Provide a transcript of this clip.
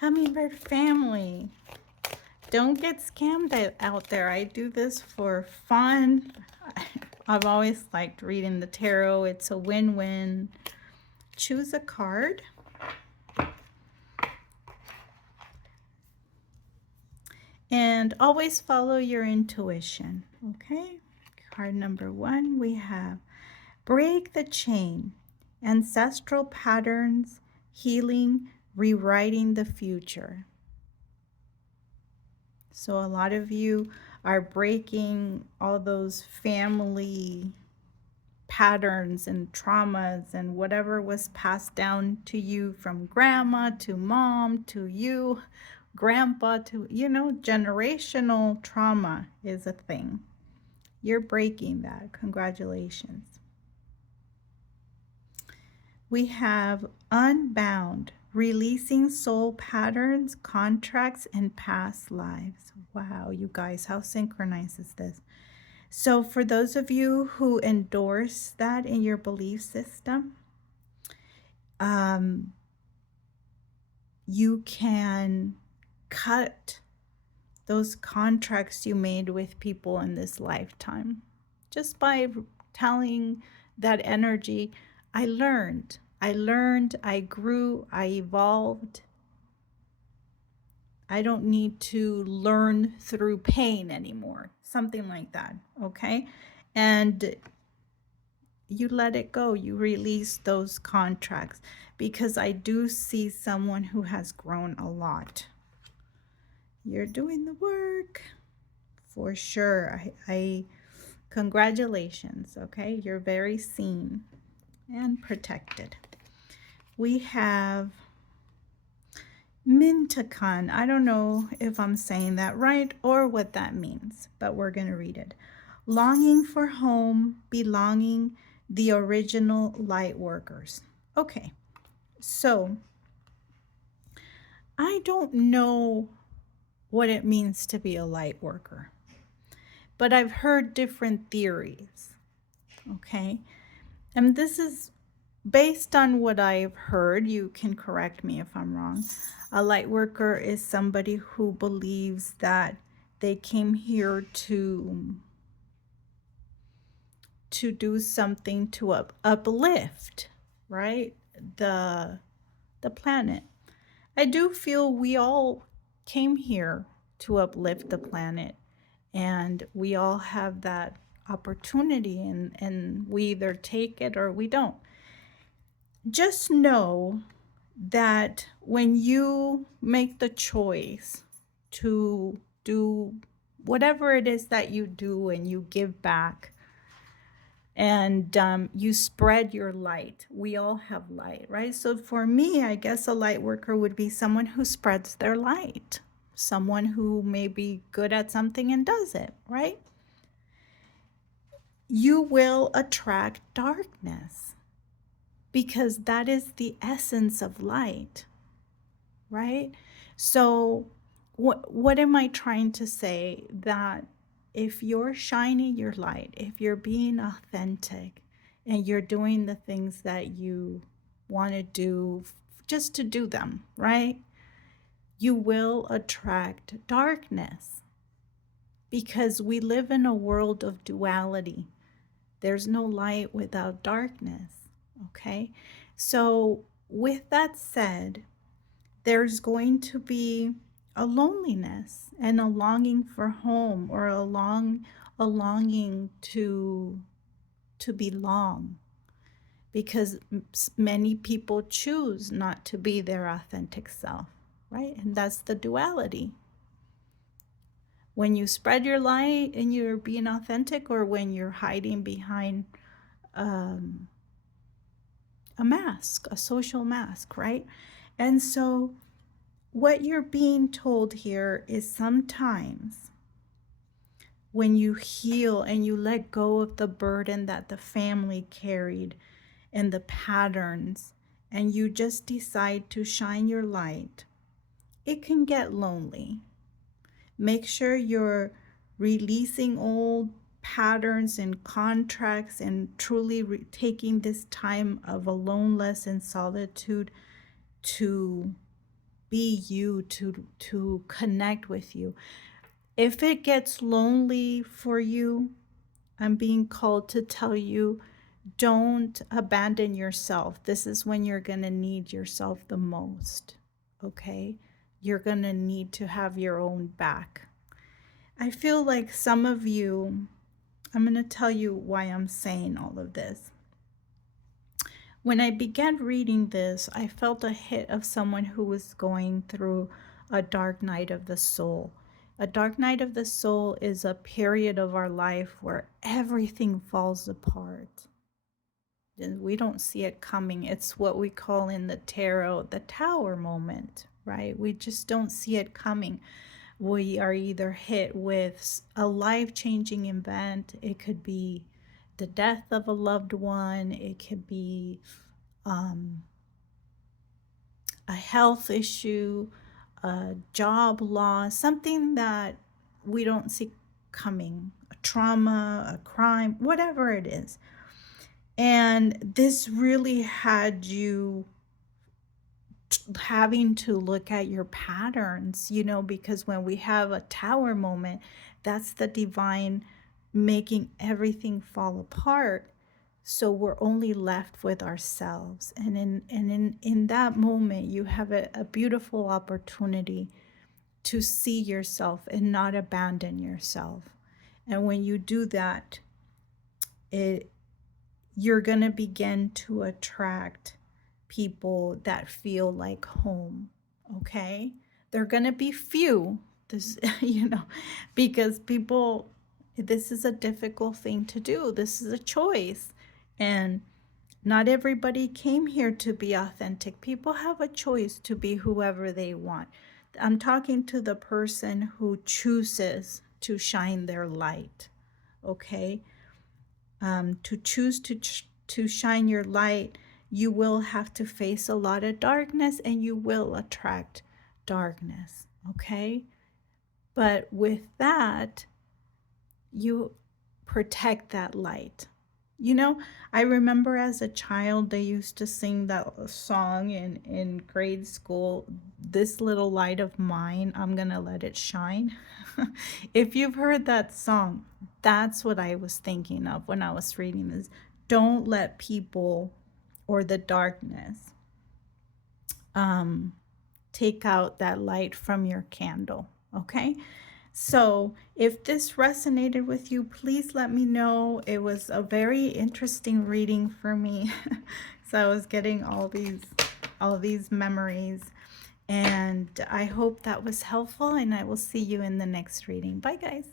Hummingbird family, don't get scammed out there. I do this for fun. I've always liked reading the tarot. It's a win-win. Choose a card. And always follow your intuition, okay? Card number 1, we have Break the Chain, Ancestral Patterns, Healing, Rewriting the Future. So a lot of you are breaking all those family patterns and traumas and whatever was passed down to you from grandma to mom to you, grandpa to, generational trauma is a thing. You're breaking that. Congratulations. We have Unbound, Releasing Soul Patterns, Contracts, and Past Lives. Wow, you guys, how synchronized is this? So for those of you who endorse that in your belief system, you can cut those contracts you made with people in this lifetime just by telling that energy, I learned, I grew, I evolved. I don't need to learn through pain anymore. Something like that, okay? And you let it go. You release those contracts, because I do see someone who has grown a lot. You're doing the work for sure. I congratulations, okay? You're very seen and protected. We have Mintakan. I don't know if I'm saying that right or what that means, but we're going to read it. Longing for home, belonging, the original light workers. Okay, so I don't know what it means to be a light worker, but I've heard different theories, okay? And this is based on what I've heard. You can correct me if I'm wrong. A light worker is somebody who believes that they came here to do something to uplift, right? The planet. I do feel we all came here to uplift the planet, and we all have that opportunity, and we either take it or we don't. Just know that when you make the choice to do whatever it is that you do and you give back, and you spread your light. We all have light, right? So for me, I guess a light worker would be someone who spreads their light, someone who may be good at something and does it, right? You will attract darkness, because that is the essence of light, right? So what am I trying to say? That if you're shining your light, if you're being authentic, and you're doing the things that you want to do just to do them, right? You will attract darkness, because we live in a world of duality. There's no light without darkness, okay? So with that said, there's going to be a loneliness and a longing for home, or a longing to belong, because many people choose not to be their authentic self, right? And that's the duality. When you spread your light and you're being authentic, or when you're hiding behind a mask, a social mask, right? And so what you're being told here is, sometimes when you heal and you let go of the burden that the family carried and the patterns, and you just decide to shine your light, it can get lonely. Make sure you're releasing old patterns and contracts, and truly taking this time of aloneness and solitude to be you, to connect with you. If it gets lonely for you, I'm being called to tell you, don't abandon yourself. This is when you're going to need yourself the most. Okay? You're going to need to have your own back. I feel like some of you, I'm going to tell you why I'm saying all of this. When I began reading this, I felt a hit of someone who was going through a dark night of the soul. A dark night of the soul is a period of our life where everything falls apart. And we don't see it coming. It's what we call in the tarot the tower moment, right? We just don't see it coming. We are either hit with a life-changing event. It could be the death of a loved one. It could be a health issue, a job loss, something that we don't see coming, a trauma, a crime, whatever it is. And this really had you having to look at your patterns, you know, because when we have a tower moment, that's the divine making everything fall apart. So we're only left with ourselves. And in that moment, you have a beautiful opportunity to see yourself and not abandon yourself. And when you do that, you're going to begin to attract people that feel like home. Okay? They're going to be few. This, you know, because people, this is a difficult thing to do. This is a choice. And not everybody came here to be authentic. People have a choice to be whoever they want. I'm talking to the person who chooses to shine their light. Okay? To choose to shine your light, you will have to face a lot of darkness, and you will attract darkness. Okay? But with that, you protect that light. You know, I remember as a child, they used to sing that song in grade school, "This little light of mine, I'm gonna let it shine." If you've heard that song, that's what I was thinking of when I was reading this. Don't let people or the darkness take out that light from your candle, okay? So if this resonated with you, please let me know. It was a very interesting reading for me. So I was getting all these memories, and I hope that was helpful, and I will see you in the next reading. Bye guys.